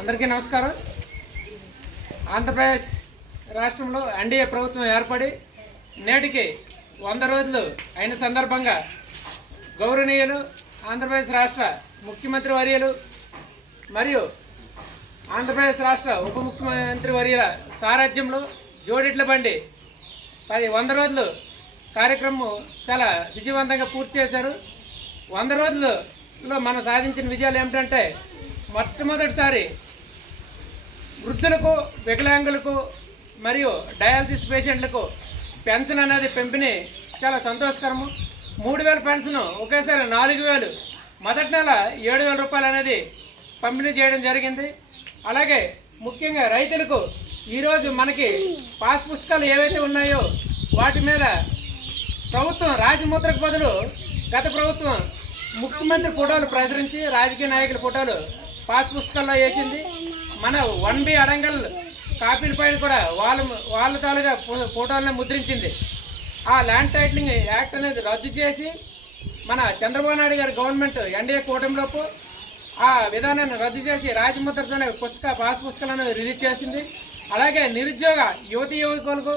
అందరికీ నమస్కారం. ఆంధ్రప్రదేశ్ రాష్ట్రంలో ఎన్డీఏ ప్రభుత్వం ఏర్పడి నేటికి 100 రోజులు అయిన సందర్భంగా గౌరవనీయులు ఆంధ్రప్రదేశ్ రాష్ట్ర ముఖ్యమంత్రి వర్యులు మరియు ఆంధ్రప్రదేశ్ రాష్ట్ర ఉప ముఖ్యమంత్రి వర్యుల సారథ్యంలో జోడిట్ల బండి 100 రోజులు కార్యక్రమం చాలా విజయవంతంగా పూర్తి చేశారు. 100 రోజులలో మనం సాధించిన విజయాలు ఏమిటంటే, మొట్టమొదటిసారి వృద్ధులకు, వికలాంగులకు మరియు డయాలసిస్ పేషెంట్లకు పెన్షన్ అనేది పంపిణీ చాలా సంతోషకరము. 3000 పెన్షన్ ఒకేసారి 4000, మొదటి నెల 7000 రూపాయలు అనేది పంపిణీ చేయడం జరిగింది. అలాగే ముఖ్యంగా రైతులకు ఈరోజు మనకి పాస్ పుస్తకాలు ఏవైతే ఉన్నాయో వాటి మీద ప్రభుత్వం రాజముద్రకు బదులు గత ప్రభుత్వం ముఖ్యమంత్రి ఫోటోలు ప్రచురించి రాజకీయ నాయకుల ఫోటోలు పాస్ పుస్తకాల్లో వేసింది. మన 1B అడంగల్ కాపీల పైన కూడా వాళ్ళ తాలుగా ఫోటోలను ముద్రించింది. ఆ ల్యాండ్ టైటిలింగ్ యాక్ట్ అనేది రద్దు చేసి మన చంద్రబాబు నాయుడు గారి గవర్నమెంట్ ఎన్డీఏ కూటమిలోపు ఆ విధానాన్ని రద్దు చేసి రాజముద్రతోనే పాస్ పుస్తకాలను రిలీజ్ చేసింది. అలాగే నిరుద్యోగ యువతి యువకులకు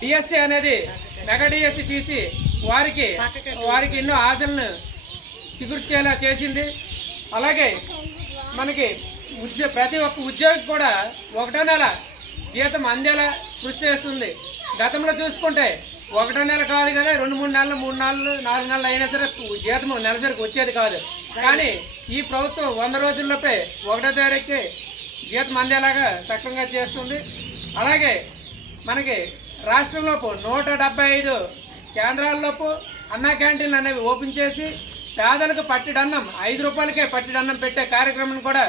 డిఎస్సి అనేది మెగా డిఎస్సి తీసి వారికి ఎన్నో ఆశలను చిగుర్చేలా చేసింది. అలాగే మనకి ప్రతి ఒక్క ఉద్యోగి కూడా 1వ నెల జీతం అందేలా కృషి చేస్తుంది. గతంలో చూసుకుంటే 1వ నెల కాదు కదా, 2-3 నెలలు, 3 నెలలు, 4 నెలలు అయినా సరే జీతం నెలసరికి వచ్చేది కాదు. కానీ ఈ ప్రభుత్వం 100 రోజుల్లోపే 1వ తారీఖుకి జీతం అందేలాగా సక్రమంగా చేస్తుంది. అలాగే మనకి రాష్ట్రంలోపు 175 కేంద్రాల్లోపు అన్నా క్యాంటీన్లు అనేవి ఓపెన్ చేసి పేదలకు పట్టిడన్నం 5 రూపాయలకే పట్టిడన్నం పెట్టే కార్యక్రమం కూడా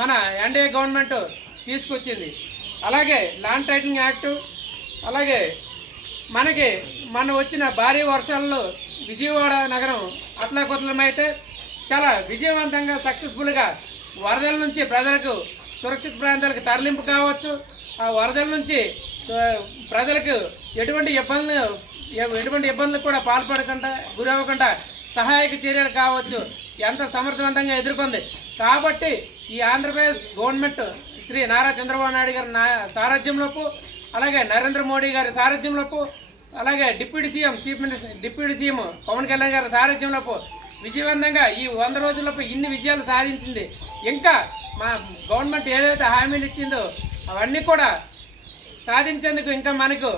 మన ఎన్డీఏ గవర్నమెంట్ తీసుకొచ్చింది. అలాగే ల్యాండ్ టైటిలింగ్ యాక్టు, అలాగే మనకి వచ్చిన భారీ వర్షాలలో విజయవాడ నగరం అతలాకుతలమైతే చాలా విజయవంతంగా సక్సెస్ఫుల్గా వరదల నుంచి ప్రజలకు సురక్షిత ప్రాంతాలకు తరలింపు కావచ్చు, ఆ వరదల నుంచి ప్రజలకు ఎటువంటి ఇబ్బందులు కూడా పాల్పడకుండా గురవ్వకుండా సహాయక చర్యలు కావచ్చు ఎంత సమర్థవంతంగా ఎదుర్కొంది. కాబట్టి ఈ ఆంధ్రప్రదేశ్ గవర్నమెంట్ శ్రీ నారా చంద్రబాబు నాయుడు గారి సారథ్యంలోపు, అలాగే నరేంద్ర మోడీ గారి సారథ్యంలోపు, అలాగే డిప్యూటీ సీఎం పవన్ కళ్యాణ్ గారి సారథ్యంలోపు విజయవంతంగా ఈ 100 రోజుల్లోపు ఇన్ని విజయాలు సాధించింది. ఇంకా మా గవర్నమెంట్ ఏదైతే హామీలు ఇచ్చిందో అవన్నీ కూడా సాధించేందుకు ఇంకా మనకు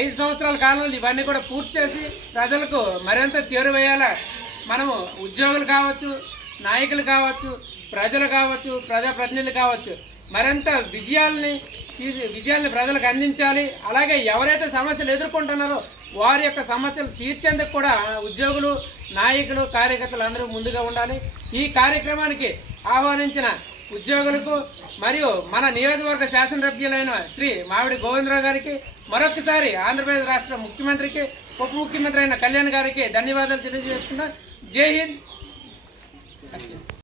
5 సంవత్సరాల కాలంలో ఇవన్నీ కూడా పూర్తి చేసి ప్రజలకు మరింత చేరువేయాలా మనము ఉద్యోగులు కావచ్చు, నాయకులు కావచ్చు, ప్రజలు కావచ్చు, ప్రజాప్రతినిధులు కావచ్చు మరింత విజయాల్ని ప్రజలకు అందించాలి. అలాగే ఎవరైతే సమస్యలు ఎదుర్కొంటున్నారో వారి యొక్క సమస్యలు తీర్చేందుకు కూడా ఉద్యోగులు, నాయకులు, కార్యకర్తలు అందరూ ముందుగా ఉండాలి. ఈ కార్యక్రమానికి ఆహ్వానించిన ఉద్యోగులకు మరియు మన నియోజకవర్గ శాసనసభ్యులైన శ్రీ మావిడి గోవిందరావు గారికి మరొకసారి ఆంధ్రప్రదేశ్ రాష్ట్ర ముఖ్యమంత్రికి, ఉప ముఖ్యమంత్రి అయిన కళ్యాణ్ గారికి ధన్యవాదాలు తెలియజేసుకున్నా. జై హింద్.